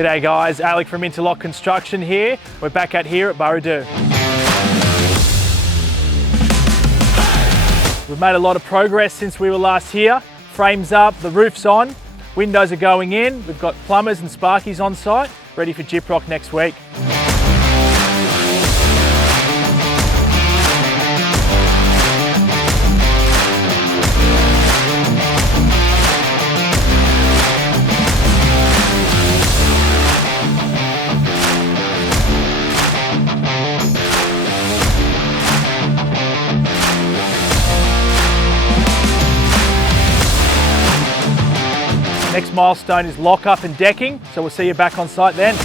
G'day guys, Alec from INTERLOCK Construction here. We're back at Burradoo. We've made a lot of progress since we were last here. Frames up, the roof's on, windows are going in, we've got plumbers and sparkies on site, ready for gyprock next week. Next milestone is lock up and decking, so we'll see you back on site then.